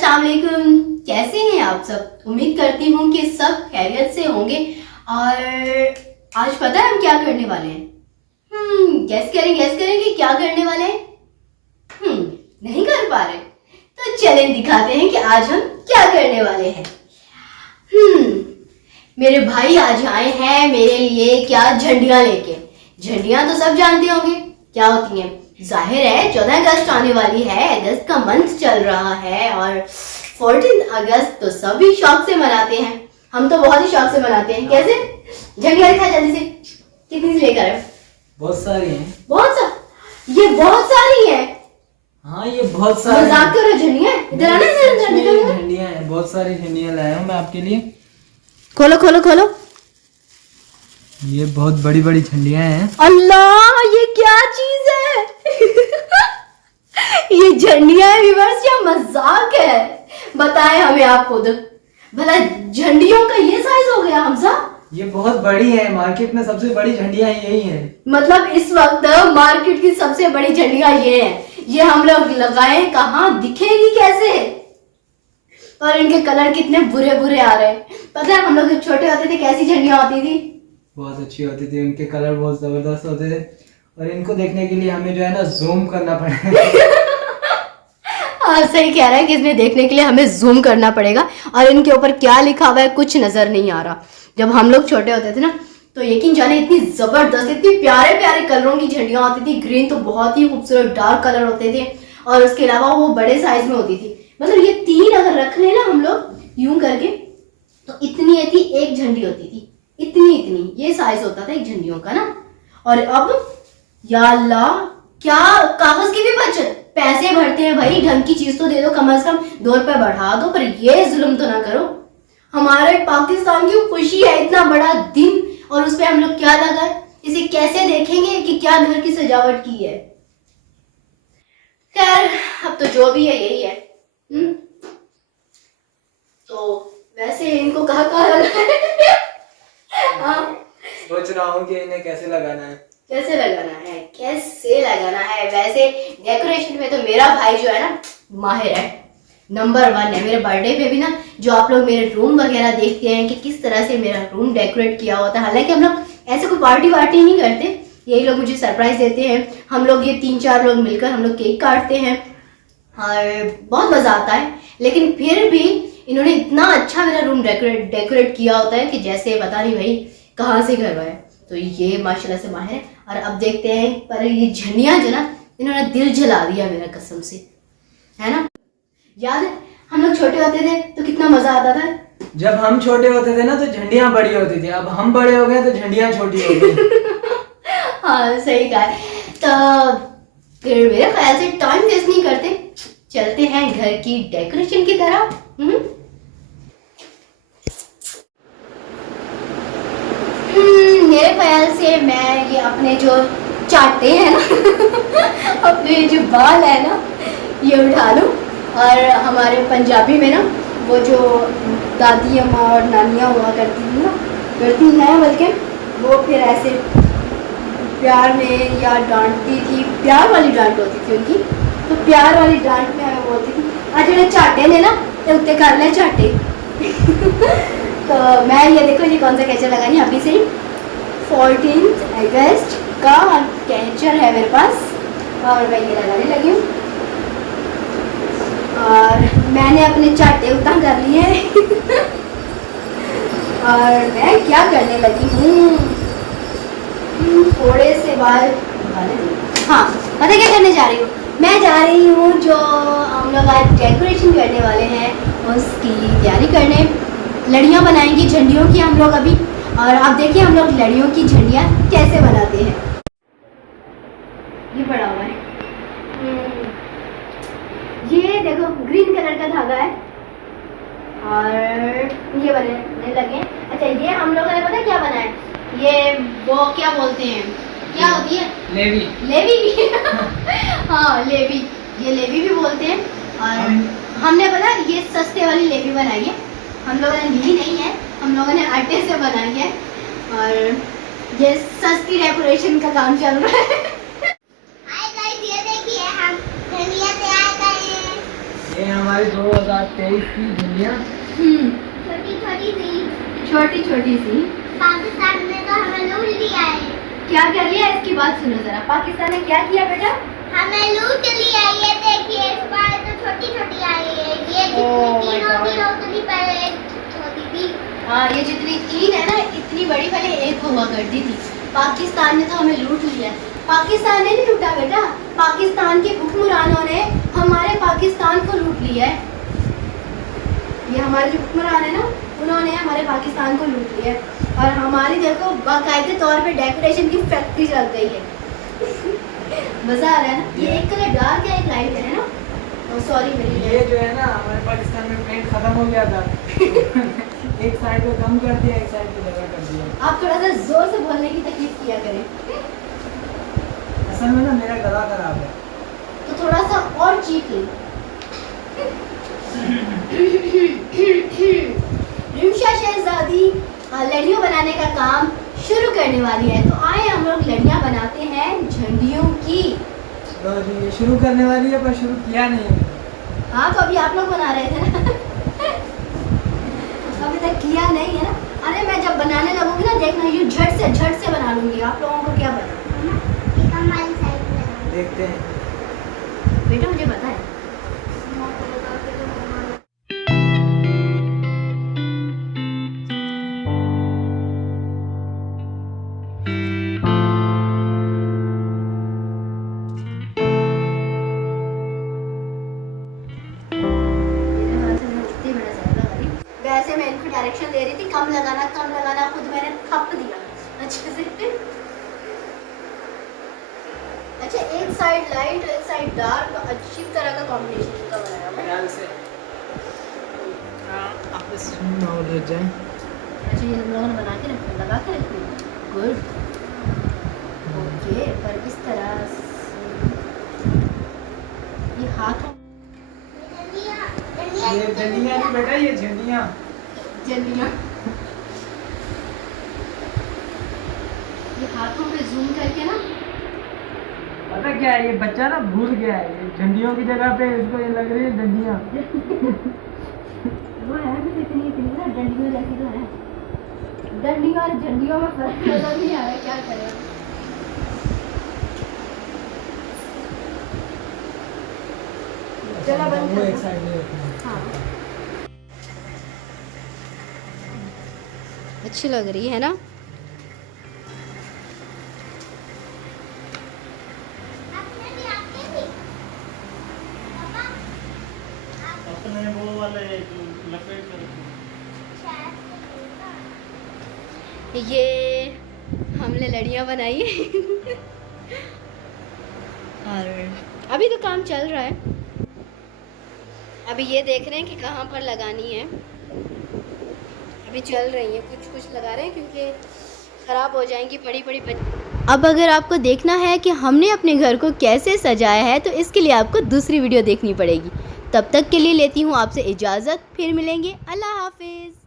अस्सलाम वालेकुम। कैसे हैं आप सब? उम्मीद करती हूँ कि सब खैरियत से होंगे। और आज पता है हम क्या करने वाले हैं? गैस करें कि क्या करने वाले हैं? नहीं कर पा रहे तो चलें दिखाते हैं कि आज हम क्या करने वाले हैं। मेरे भाई आज आए हैं मेरे लिए क्या झंडियां लेके। झंडियां तो सब जानते होंगे क्या होती हैं। जाहिर है 14 अगस्त आने वाली है, अगस्त का मंथ चल रहा है और 14 अगस्त तो सभी शौक से मनाते हैं। हम तो बहुत ही शौक से मनाते हैं। कैसे? झंडियां दिखा जल्दी से। कितनी से लेकर आए? बहुत सारी हैं। ये बहुत सारी हैं। हाँ ये बहुत सारी। मजाक कर रहे हो? झंडियां इधर आना, झंडियां हैं, बहुत सारी झंडियां लाया हूँ मैं आपके लिए। खोलो खोलो खोलो। ये बहुत बड़ी बड़ी झंडियां हैं। अल्लाह, ये क्या चीज है? ये झंडियां है व्यूअर्स या मजाक है? बताएं हमें आप खुद। भला झंडियों का ये साइज हो गया हमजा? ये बहुत बड़ी है, मार्केट में सबसे बड़ी झंडियां यही हैं। मतलब इस वक्त मार्केट की सबसे बड़ी झंडियां ये हैं। ये हम लोग लगाएं कहाँ, दिखेगी कैसे? और इनके कलर कितने बुरे बुरे आ रहे हैं। पता है हम लोग जब छोटे होते थे कैसी झंडियां होती थी? बहुत अच्छी होती थी, उनके कलर बहुत जबरदस्त होते थे और इनको देखने के लिए हमें जो है ना जूम करना पड़ेगा। हाँ सही कह रहा है कि इसमें देखने के लिए हमें जूम करना पड़ेगा और इनके ऊपर क्या लिखा हुआ है कुछ नजर नहीं आ रहा। जब हम लोग छोटे होते थे ना तो यकीन जाने इतनी जबरदस्त, इतनी प्यारे प्यारे कलरों की झंडियां होती थी। ग्रीन तो बहुत ही खूबसूरत डार्क कलर होते थे और उसके अलावा वो बड़े साइज में होती थी। मतलब ये तीन अगर रख ले ना हम लोग यूं करके तो इतनी एक झंडी होती थी। इतनी ये साइज होता था एक झंडियों का ना। और अब या अल्लाह, क्या कागज की भी बचत। पैसे भरते हैं भाई, ढंग की चीज तो दे दो, कम से कम 2 रुपए बढ़ा दो, पर ये जुल्म तो ना करो। हमारे पाकिस्तान की खुशी है, इतना बड़ा दिन, और उस पे हम लोग क्या लगाए? इसे कैसे देखेंगे कि क्या घर की सजावट की है? खैर अब तो जो भी है यही है। तो वैसे इनको कहाँ लगाए? सोच रहा हूँ कि इन्हें कैसे लगाना है। कैसे लगाना है? वैसे डेकोरेशन में तो मेरा भाई जो है ना माहिर है, नंबर 1 है। मेरे बर्थडे पे भी ना जो आप लोग मेरे रूम वगैरह देखते हैं कि किस तरह से मेरा रूम डेकोरेट किया होता है। हालांकि हम लोग ऐसे कोई पार्टी वार्टी नहीं करते, यही लोग मुझे सरप्राइज देते हैं। हम लोग ये 3-4 लोग मिलकर हम लोग केक काटते हैं और बहुत मजा आता है। लेकिन फिर भी इन्होंने इतना अच्छा मेरा रूम डेकोरेट किया होता है कि जैसे पता नहीं भाई कहाँ से करवाए। तो ये माशाल्लाह से माहिर है। और अब देखते हैं, पर ये झंडियां जो ना इन्होंने दिल जला दिया मेरा, कसम से, है ना? याद है हम लोग छोटे होते थे तो कितना मजा आता था। जब हम छोटे होते थे ना तो झंडियां बड़ी होती थी, अब हम बड़े हो गए तो झंडियां छोटी हो गई। हाँ सही कहा। तो फिर मेरे ख्याल से टाइम वेस्ट नहीं करते, चलते हैं घर की डेकोरेशन की तरफ। मेरे ख्याल से मैं ये अपने जो चाटे हैं ना अपने जो बाल है ना ये उठा लूं। और हमारे पंजाबी में ना वो जो दादी अम्मा और नानियाँ हुआ करती हैं बल्कि वो फिर ऐसे प्यार में या डांटती थी, प्यार वाली डांट होती थी उनकी, तो प्यार वाली डांट में हमें बोलती थी आज जो चाटे ने ना तो उत्ते कर ले चाटे। तो मैं ये देखो ये कौन सा कैचर लगानी अभी से ही 14 अगस्त का कैचर है मेरे पास और मैं ये लगाने लगी हूँ। और मैंने अपने चाटे उतार कर लिए हैं। और मैं क्या करने लगी हूँ, थोड़े से बाल उठाने दूँ। हाँ पता क्या करने जा रही हूँ? मैं जा रही हूँ जो हम लोग आज डेकोरेशन करने वाले हैं उसकी तैयारी करने। लड़ियाँ बनाएंगी झंडियों की हम लोग अभी, और आप देखिए हम लोग लड़ियों की झंडियाँ कैसे बनाते हैं। ये पड़ा हुआ है, ये देखो ग्रीन कलर का धागा है और ये बनने लगे। अच्छा ये हम लोगों ने पता क्या बनाया? ये वो क्या बोलते हैं, क्या होती है? लेवी। हाँ लेवी, ये लेवी भी बोलते हैं। और हमने पता ये सस्ते वाली लेवी बनाई है, हम लोगों ने ली नहीं है, हम लोगों ने आटे से बनाई है। और ये सस्ती डेकोरेशन का काम चल रहा है। हाय गाइस, ये देखिए हम धनिया तैयार कर रहे हैं। ये हमारी 2023 की दुनिया। छोटी छोटी सी। छोटी छोटी सी। पाकिस्तान में तो हमें लूट लिया है। क्या कर लिया इसकी बात सुनो जरा। पाकिस्तान ने क्या किया बेटा? हमें लूट लिया। ये देखिए इस बार तो छोटी छोटी आई है। ये जितनी Oh my तीन होती God. है उतनी पहले एक होती थी। हाँ, ये जितनी 3 है ना, इतनी बड़ी पहले 1 हुआ करती थी। पाकिस्तान ने तो हमें लूट लिया। पाकिस्तान ने नहीं लूटा बेटा, पाकिस्तान के हुक्मरानों ने हमारे पाकिस्तान को लूट लिया है। ये हमारे जो हुक्मरान है ना, उन्होंने हमारे पाकिस्तान को लूट लिया है। और हमारी देखो बाकायदे तौर पे डेकोरेशन की फैक्ट्री लग गई है। मजा आ रहा है ना। ये एक कलर डार्क है, एक लाइट है ना। सॉरी मेरी ये जो है ना, हमारे पाकिस्तान में पेंट खत्म हो गया था। एक साइड पे कम कर दिया, एक साइड पे ज्यादा कर दिया। आप थोड़ा सा जोर से बोलने की तकलीफ किया करें। असल में ना मेरा गला खराब है। तो थोड़ा सा और चीख ले। रिमशा शहजादी लड़ियों बनाने का काम शुरू करने वाली है। तो आए हम लोग लड़ियां बनाते हैं झंडियों की। तो जी ये शुरू करने वाली है, पर शुरू किया नहीं है। हाँ, तो अभी आप लोग बना रहे थे ना। अभी तक किया नहीं है ना। अरे मैं जब बनाने लगूंगी ना, देखना यूँ झट से बना लूंगी। आप लोगों को क्या पता एक हमारी साइड में देखते हैं। बेटा, मुझे पता है। वैसे मैं इनको डायरेक्शन दे रही थी, कम लगाना, खुद मैंने थप दिया अच्छे से। अच्छा, एक साइड लाइट एक साइड डार्क, अच्छी तरह का कॉम्बिनेशन का बनाया हुआ है। ख्याल से आप सुन हो जाए। अच्छा, ये हम लोगों ने बना के रखा, लगा के रखी। Good, okay. पर इस तरह से ये हाथों ये डंडियाँ नहीं बेटा, ये झंडियाँ। जल्दियाँ ये हाथों पे जूम करके ना, पता क्या है, ये बच्चा ना भूल गया है। ये झंडियों की जगह पे इसको ये लग रही है डंडियाँ। वो है भी इतनी ना, डंडियों जैसी तो है। डंडियों और झंडियों में फर्क नजर नहीं आ रहा, क्या करें। चलो बंद वो कर एक दो। साइड में रखना है। हाँ, अच्छी लग रही है ना। अपने वो वाले जो लपेट कर ये हमने लड़ियाँ बनाई और अभी तो काम चल रहा है। अभी ये देख रहे हैं कि कहाँ पर लगानी है। अभी चल रही है, कुछ लगा रहे हैं क्योंकि ख़राब हो जाएंगी बड़ी बड़ी। अब अगर आपको देखना है कि हमने अपने घर को कैसे सजाया है, तो इसके लिए आपको दूसरी वीडियो देखनी पड़ेगी। तब तक के लिए लेती हूँ आपसे इजाज़त, फिर मिलेंगे। अल्लाह हाफिज़।